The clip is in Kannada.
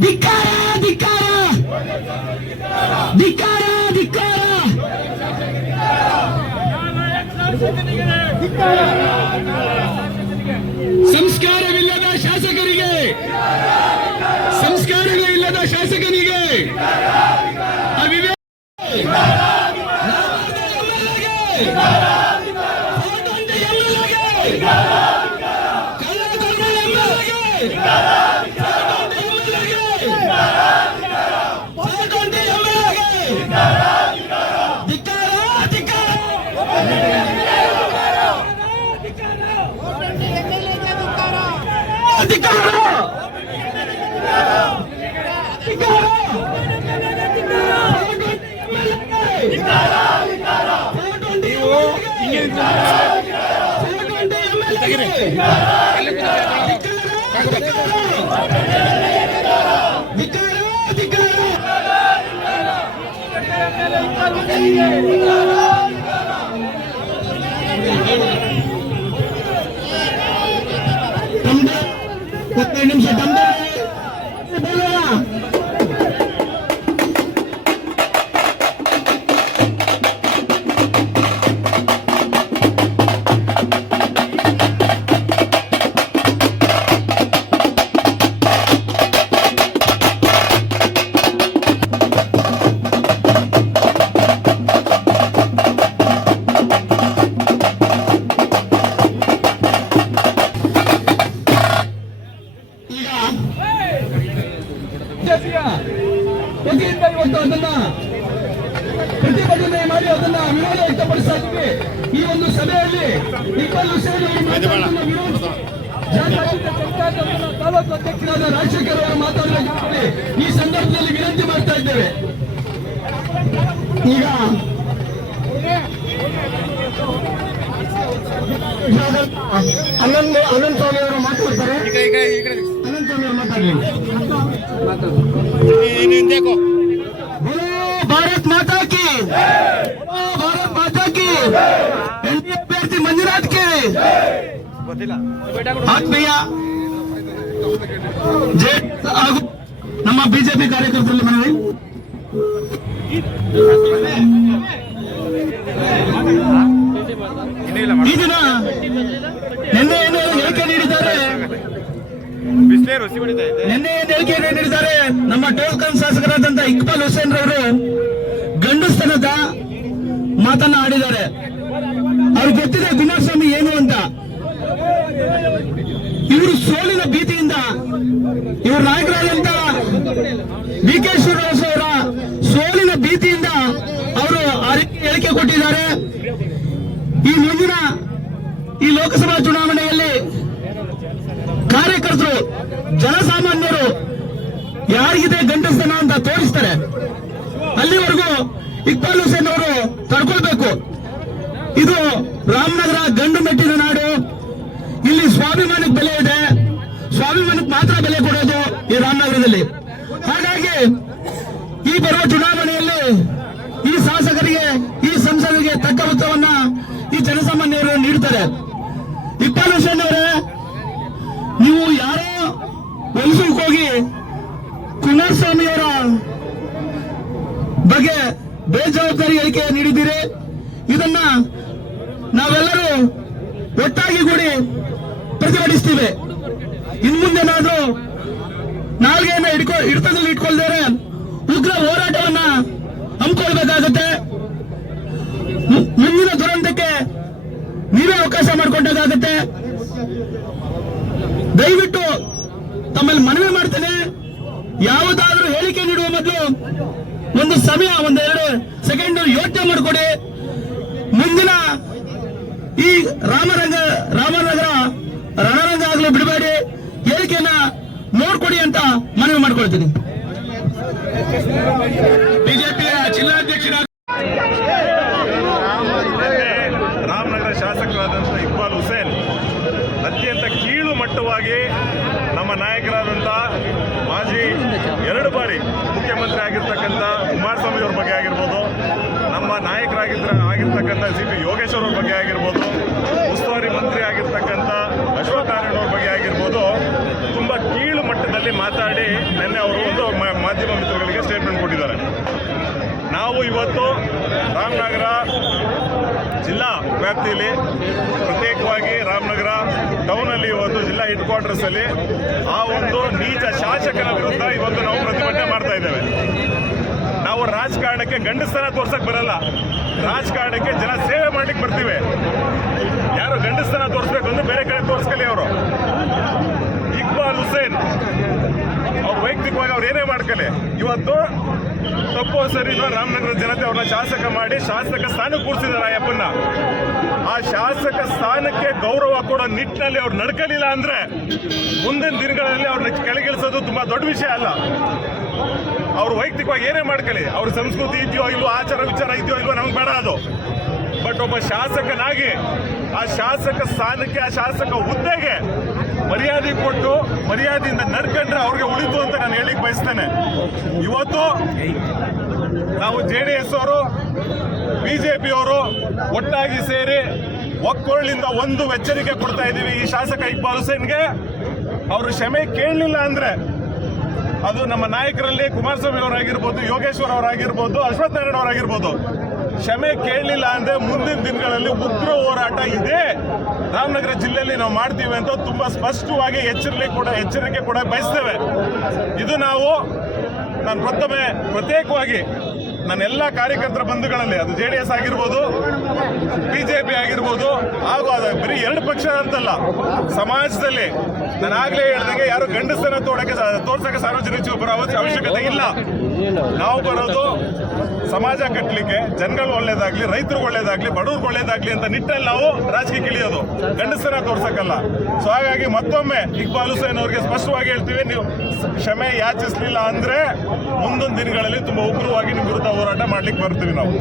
ಧಿಕ್ಕಾರ ಧಿಕ್ಕಾರ ಧಿಕ್ಕಾರ ಧಿಕ್ಕಾರ ಸಂಸ್ಕಾರವಿಲ್ಲದ ಶಾಸಕರಿಗೆ ಸಂಸ್ಕಾರವೇ ಇಲ್ಲದ ಶಾಸಕನಿಗೆ ಧಿಕಾರ ಹದಿನೈದು ನಿಮಿಷ ತಂದೆ ಮಾಜಿ ಅಧ್ಯಕ್ಷರಾದ ರಾಜಶೇಖರ್ ಅವರು ಮಾತಾಡಲಿಕ್ಕೆ ಈ ಸಂದರ್ಭದಲ್ಲಿ ವಿನಂತಿ ಮಾಡ್ತಾ ಇದ್ದೇವೆ. ಈಗ ಅನಂತ ಅನಂತ ಸ್ವಾಮಿ ಅವರು ಮಾತಾಡ್ತಾರೆ. ಅನಂತ ಸ್ವಾಮಿ ಅವರು ಮಾತಾಡಲಿ. ಭಾರತ್ ಮಾತಾ ಕಿ ಭಾರತ್ ಮಾತಾ ಕಿ. ಎನ್ ಡಿ ಅಭ್ಯರ್ಥಿ ಮಂಜುನಾಥ್ ಕೆ. ಆತ್ಮೀಯ ಹಾಗೂ ನಮ್ಮ ಬಿಜೆಪಿ ಕಾರ್ಯಕರ್ತರಲ್ಲಿ ಮನವಿ. ಈ ದಿನ ಏನು ಹೇಳಿಕೆ ನೀಡಿದ್ದಾರೆ. ಬಿಸ್ಲೇರು ಹೊಸಿ ಹೊಡಿತಾ ಇದೆ ನಿನ್ನೆ ಏನು ಹೇಳಿಕೆ ನೀಡಿದ್ದಾರೆ ನಮ್ಮ ಟೋಕನ್ ಶಾಸಕರಾದಂತ ಇಕ್ಬಾಲ್ ಹುಸೇನ್ ರವರು ಗಂಡಸ್ತನದ ಮಾತನ್ನ ಆಡಿದ್ದಾರೆ. ಅವ್ರಿಗೆ ಗೊತ್ತಿದೆ ಕುಮಾರಸ್ವಾಮಿ ಏನು ಅಂತ. ಇವರು ಸೋಲಿನ ಭೀತಿಯಿಂದ ಇವರು ನಾಯಕರಾದಂತ ಡಿ ಕೆ ಶ್ರೀನಿವಾಸ ಅವರ ಸೋಲಿನ ಭೀತಿಯಿಂದ ಅವರು ಆ ರೀತಿ ಹೇಳಿಕೆ ಕೊಟ್ಟಿದ್ದಾರೆ. ಈ ಮುಂದಿನ ಈ ಲೋಕಸಭಾ ಚುನಾವಣೆಯಲ್ಲಿ ಕಾರ್ಯಕರ್ತರು, ಜನಸಾಮಾನ್ಯರು ಯಾರಿಗಿದೆ ಗಂಡಸ್ತನ ಅಂತ ತೋರಿಸ್ತಾರೆ. ಅಲ್ಲಿವರೆಗೂ ಇಕ್ಬಾಲ್ ಹುಸೇನ್ ಅವರು ತಡ್ಕೊಳ್ಬೇಕು. ಇದು ರಾಮನಗರ ಗಂಡು ಮೆಟ್ಟಿನ ನಾಡು. ಇಲ್ಲಿ ಸ್ವಾಭಿಮಾನಕ್ಕೆ ಬೆಲೆ ಇದೆ. ಸ್ವಾಭಿಮಾನಕ್ಕೆ ಮಾತ್ರ ಬೆಲೆ ಕೊಡೋದು ಈ ರಾಮನಗರದಲ್ಲಿ. ಹಾಗಾಗಿ ಈ ಬರುವ ಚುನಾವಣೆಯಲ್ಲಿ ಈ ಶಾಸಕರಿಗೆ, ಈ ಸಂಸದರಿಗೆ ತಕ್ಕ ಉತ್ತರವನ್ನ ಈ ಜನಸಾಮಾನ್ಯರು ನೀಡುತ್ತಾರೆ ಇಪ್ಪತ್ತು ಅವರೇ ನೀವು ಯಾರೋ ಹೊಲಸಕ್ಕೆ ಹೋಗಿ ಕುಮಾರಸ್ವಾಮಿ ಅವರ ಬಗ್ಗೆ ಬೇಜವಾಬ್ದಾರಿ ಹೇಳಿಕೆ ನೀಡಿದ್ದೀರಿ. ಇದನ್ನ ನಾವೆಲ್ಲರೂ ಒಟ್ಟಾಗಿ ಕೂಡಿ ಪ್ರತಿಭಟಿಸ್ತೀವಿ. ಇನ್ ಮುಂದೆನಾದ್ರೂ ನಾಲ್ಗೆಯನ್ನ ಹಿಡ್ಕೊ, ಹಿಡಿತದಲ್ಲಿ ಇಟ್ಕೊಳ್ದೇ ಉಗ್ರ ಹೋರಾಟವನ್ನ ಹಮ್ಮಿಕೊಳ್ಬೇಕಾಗತ್ತೆ. ಮುಂದಿನ ದುರಂತಕ್ಕೆ ನೀವೇ ಅವಕಾಶ ಮಾಡಿಕೊಂಡಾಗತ್ತೆ ದಯವಿಟ್ಟು ತಮ್ಮಲ್ಲಿ ಮನವಿ ಮಾಡ್ತೇನೆ. ಯಾವುದಾದ್ರೂ ಹೇಳಿಕೆ ನೀಡುವ ಮೊದಲು ಒಂದು ಸಮಯ, ಒಂದೆರಡು ಸೆಕೆಂಡ್ ಯೋಚನೆ ಮಾಡಿಕೊಡಿ. ಮುಂದಿನ ಈ ರಾಮರಂಗ, ರಾಮನಗರ ರಣರಂಗ ಆಗಲು ಬಿಡಬೇಡಿ. ನೋಡ್ಕೊಡಿ ಅಂತ ಮನವಿ ಮಾಡ್ಕೊಳ್ತೀನಿ. ಬಿಜೆಪಿಯ ಜಿಲ್ಲಾಧ್ಯಕ್ಷರ ರಾಮನಗರ ಶಾಸಕರಾದಂಥ ಇಕ್ಬಾಲ್ ಹುಸೇನ್ ಅತ್ಯಂತ ಕೀಳು ಮಟ್ಟವಾಗಿ ನಮ್ಮ ನಾಯಕರಾದಂಥ ಮಾಜಿ ಎರಡು ಬಾರಿ ಮುಖ್ಯಮಂತ್ರಿ ಆಗಿರ್ತಕ್ಕಂಥ ಕುಮಾರಸ್ವಾಮಿ ಅವ್ರ ಬಗ್ಗೆ ಆಗಿರ್ಬೋದು, ನಮ್ಮ ನಾಯಕರಾಗಿದ್ದ ಆಗಿರ್ತಕ್ಕಂಥ ಸಿ ಪಿ ಯೋಗೇಶ್ವರ್ ಅವ್ರ ಬಗ್ಗೆ ಆಗಿರ್ಬೋದು, ಉಸ್ತುವಾರಿ ಮಂತ್ರಿ ಆಗಿರ್ತಕ್ಕಂಥ ಅಶ್ವಥ್ ನಾರಾಯಣ ಅವ್ರ ಬಗ್ಗೆ ಆಗಿರ್ಬೋದು ತುಂಬ ಮಟ್ಟದಲ್ಲಿ ಮಾತಾಡಿ ನಿನ್ನೆ ಅವರು ಒಂದು ಮಾಧ್ಯಮ ಮಿತ್ರಗಳಿಗೆ ಸ್ಟೇಟ್ಮೆಂಟ್ ಕೊಟ್ಟಿದ್ದಾರೆ. ನಾವು ಇವತ್ತು ರಾಮನಗರ ಜಿಲ್ಲಾ ವ್ಯಾಪ್ತಿಯಲ್ಲಿ ಪ್ರತ್ಯೇಕವಾಗಿ ರಾಮನಗರ ಟೌನಲ್ಲಿ ಇವತ್ತು ಜಿಲ್ಲಾ ಹೆಡ್ ಕ್ವಾರ್ಟರ್ಸ್ ಅಲ್ಲಿ ಆ ಒಂದು ನೀಚ ಶಾಸಕರ ವಿರುದ್ಧ ಇವತ್ತು ನಾವು ಪ್ರತಿಭಟನೆ ಮಾಡ್ತಾ ಇದ್ದೇವೆ. ನಾವು ರಾಜಕಾರಣಕ್ಕೆ ಗಂಡಸ್ತನ ತೋರ್ಸಕ್ ಬರಲ್ಲ. ರಾಜಕಾರಣಕ್ಕೆ ಜನ ಸೇವೆ ಮಾಡಲಿಕ್ಕೆ ಬರ್ತೀವಿ. ಯಾರು ಗಂಡಸ್ತನ ತೋರಿಸ್ಬೇಕು ಅಂದ್ರೆ ಬೇರೆ ಕಡೆ ತೋರಿಸ್ಕೊಳ್ಳಿ ಅವರು ಇಕ್ಬಾಲ್ ಹುಸೇನ್ ವೈಯಕ್ತಿಕವಾಗಿ ಅವ್ರು ಏನೇ ಮಾಡ್ಕಲೆ. ಇವತ್ತು ತಪ್ಪು ಸರಿ ರಾಮನಗರ ಜನತೆ ಅವ್ರನ್ನ ಶಾಸಕ ಮಾಡಿ ಶಾಸಕ ಸ್ಥಾನ ಕೂರಿಸಿದಾರೆ ಆ ಅಪ್ಪನ್ನ ಆ ಶಾಸಕ ಸ್ಥಾನಕ್ಕೆ ಗೌರವ ಕೊಡೋ ನಿಟ್ಟಿನಲ್ಲಿ ಅವ್ರು ನಡ್ಕಲಿಲ್ಲ ಅಂದ್ರೆ ಮುಂದಿನ ದಿನಗಳಲ್ಲಿ ಅವ್ರನ್ನ ಕೆಳಗಿಳಿಸೋದು ತುಂಬಾ ದೊಡ್ಡ ವಿಷಯ ಅಲ್ಲ. ಅವ್ರು ವೈಯಕ್ತಿಕವಾಗಿ ಏನೇ ಮಾಡ್ಕೊಳ್ಳಿ ಅವ್ರ ಸಂಸ್ಕೃತಿ ಇದೆಯೋ ಇಲ್ವೋ, ಆಚಾರ ವಿಚಾರ ಇದೆಯೋ ಇಲ್ವೋ ನಮ್ಗೆ ಬೇಡ ಅದು. ಬಟ್ ಒಬ್ಬ ಶಾಸಕನಾಗಿ ಆ ಶಾಸಕ ಸ್ಥಾನಕ್ಕೆ, ಆ ಶಾಸಕ ಹುದ್ದೆಗೆ ಮರ್ಯಾದೆ ಕೊಟ್ಟು ಮರ್ಯಾದೆಯಿಂದ ನಡ್ಕೊಂಡ್ರೆ ಅವ್ರಿಗೆ ಉಳಿತು ಅಂತ ನಾನು ಹೇಳಿಕ್ ಬಯಸ್ತೇನೆ. ಇವತ್ತು ನಾವು ಜೆ ಡಿ ಎಸ್ ಅವರು ಬಿಜೆಪಿ ಅವರು ಒಟ್ಟಾಗಿ ಸೇರಿ ಒಕ್ಕೊಳ್ಳಿಂದ ಒಂದು ಎಚ್ಚರಿಕೆ ಕೊಡ್ತಾ ಇದ್ದೀವಿ ಈ ಶಾಸಕ ಇಕ್ಬಾಲ್ ಹುಸೇನ್ಗೆ ಅವರು ಕ್ಷಮೆ ಕೇಳಲಿಲ್ಲ ಅಂದ್ರೆ ಅದು ನಮ್ಮ ನಾಯಕರಲ್ಲಿ ಕುಮಾರಸ್ವಾಮಿ ಅವರಾಗಿರ್ಬೋದು, ಯೋಗೇಶ್ವರ್ ಅವರಾಗಿರ್ಬೋದು ಅಶ್ವಥ್ ನಾರಾಯಣ ಅವರಾಗಿರ್ಬೋದು. ಕ್ಷಮೆ ಕೇಳಲಿಲ್ಲ ಅಂದ್ರೆ ಮುಂದಿನ ದಿನಗಳಲ್ಲಿ ಉಗ್ರ ಹೋರಾಟ ಇದೆ. ರಾಮನಗರ ಜಿಲ್ಲೆಯಲ್ಲಿ ನಾವು ಮಾಡ್ತೀವಿ ಅಂತ ತುಂಬಾ ಸ್ಪಷ್ಟವಾಗಿ ಎಚ್ಚರಿಕೆ ಕೂಡ ಎಚ್ಚರಿಕೆ ಕೂಡ ಬಯಸ್ತೇವೆ. ಇದು ನಾವು, ನಾನು ಮತ್ತೊಮ್ಮೆ ಪ್ರತ್ಯೇಕವಾಗಿ ನನ್ನ ಎಲ್ಲ ಕಾರ್ಯಕರ್ತರ ಬಂಧುಗಳಲ್ಲಿ, ಅದು ಜೆ ಡಿ ಎಸ್ ಆಗಿರ್ಬೋದು ಬಿಜೆಪಿ ಆಗಿರ್ಬೋದು, ಹಾಗೂ ಅದ ಬರೀ ಎರಡು ಪಕ್ಷ ಅಂತಲ್ಲ, ಸಮಾಜದಲ್ಲಿ ನಾನು ಆಗ್ಲೇ ಹೇಳ್ದಂಗೆ ಯಾರು ಗಂಡಸ್ತನ ತೋಡಕ್ಕೆ ತೋರ್ಸಕ್ಕೆ ಸಾರ್ವಜನಿಕ ಅವಶ್ಯಕತೆ ಇಲ್ಲ. ನಾವು ಬರೋದು ಸಮಾಜ ಕಟ್ಟಲಿಕ್ಕೆ, ಜನಗಳು ಒಳ್ಳೇದಾಗ್ಲಿ, ರೈತರು ಒಳ್ಳೇದಾಗ್ಲಿ ಬಡವ್ರಿಗೆ ಒಳ್ಳೇದಾಗ್ಲಿ ಅಂತ ನಿಟ್ಟಲ್ಲಿ ನಾವು ರಾಜಕೀಯ ಇಳಿಯೋದು ಗಂಡಸ್ತನ ತೋರ್ಸಕ್ಕಲ್ಲ. ಸೊ ಹಾಗಾಗಿ ಮತ್ತೊಮ್ಮೆ ಇಕ್ಬಾಲ್ ಹುಸೇನ್ ಅವರಿಗೆ ಸ್ಪಷ್ಟವಾಗಿ ಹೇಳ್ತೀವಿ, ನೀವು ಕ್ಷಮೆ ಯಾಚಿಸ್ಲಿಲ್ಲ ಅಂದ್ರೆ ಮುಂದೊಂದು ದಿನಗಳಲ್ಲಿ ತುಂಬಾ ಉಗ್ರವಾಗಿ ನಿಮ್ ವಿರುದ್ಧ ಹೋರಾಟ ಮಾಡ್ಲಿಕ್ಕೆ ಬರ್ತೀವಿ ನಾವು.